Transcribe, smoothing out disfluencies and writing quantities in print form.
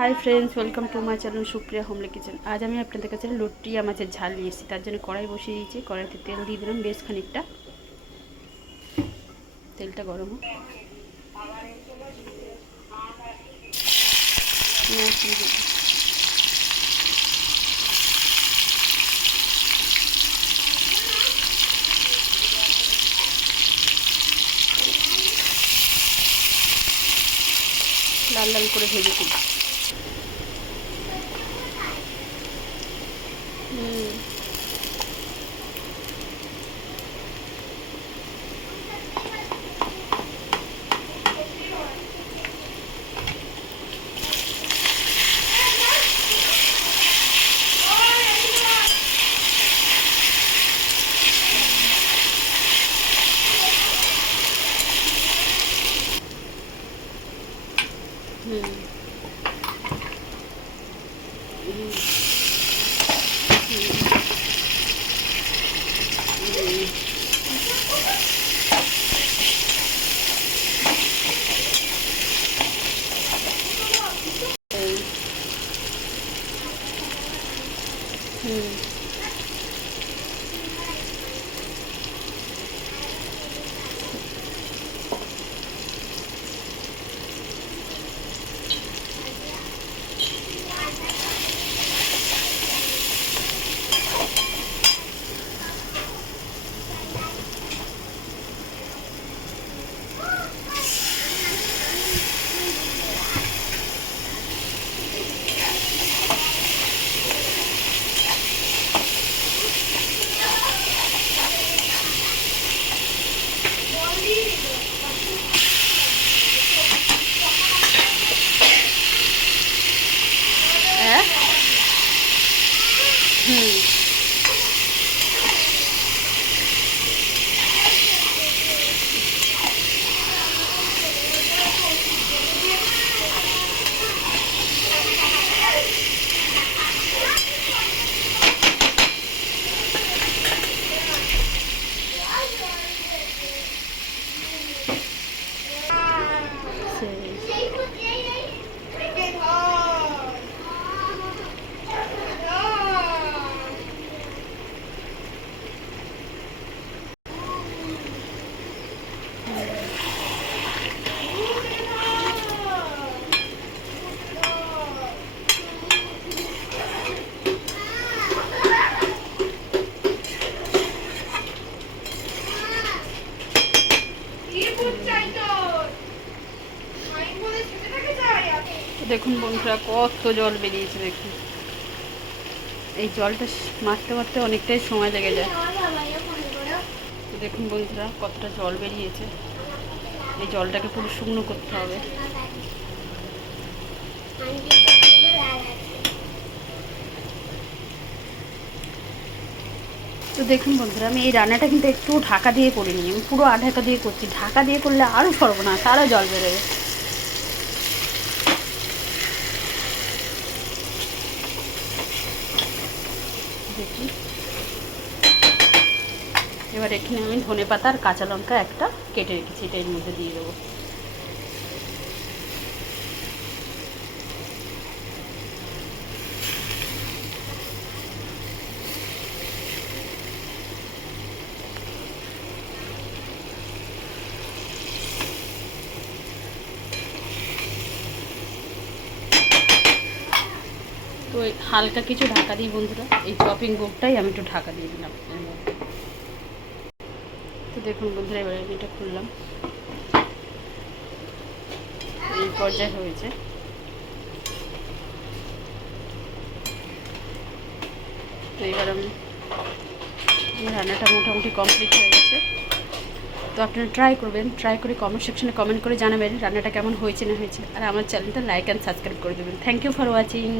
Hi friends, welcome to my channel Supriya homely kitchen. আজ আমি আপনাদের কাছে লটিয়া মাছের ঝাল নিয়ে এসেছি। তার জন্য কড়াই বসিয়ে দিয়েছি। কড়াইতে তেল দিয়ে দিলাম বেশ খানিকটা। তেলটা গরম হোক। লাল লাল করে ভেজে তুলি। দেখুন বন্ধুরা, কত জল বেরিয়েছে দেখুন। এই জলটা মারতে মারতে অনেকটাই সময় লেগে যায়। তো দেখুন বন্ধুরা, কতটা জল বেরিয়েছে। এই জলটাকে পুরো শুকনো করতে হবে। তো দেখুন বন্ধুরা, আমি এই রান্নাটা কিন্তু একটু ঢাকা দিয়ে করিনি, আমি পুরো আঢাকা দিয়ে করছি। ঢাকা দিয়ে করলে আরও সর্বনাশ, আরও জল বেরোবে। দেখি, এবার এখানে আমি ধনেপাতা আর কাঁচা লঙ্কা একটা কেটে রেখেছি, এটা এর মধ্যে দিয়ে দেবো। তো হালকা কিছু ঢাকা দিই বন্ধুরা, এই চপিং বোর্ডটাই আমি একটু ঢাকা দিয়ে দিলাম এর মধ্যে। তো দেখুন বন্ধুরা, এবারে আমি এটা খুললাম। এই পর্যায়ে হয়েছে। তো এবার আমি রান্নাটা মোটামুটি কমপ্লিট হয়ে গেছে। তো আপনারা ট্রাই করবেন, ট্রাই করে কমেন্ট সেকশনে কমেন্ট করে জানাবেন রান্নাটা কেমন হয়েছে না হয়েছে। আর আমার চ্যানেলটা লাইক অ্যান্ড সাবস্ক্রাইব করে দেবেন। Thank you for watching.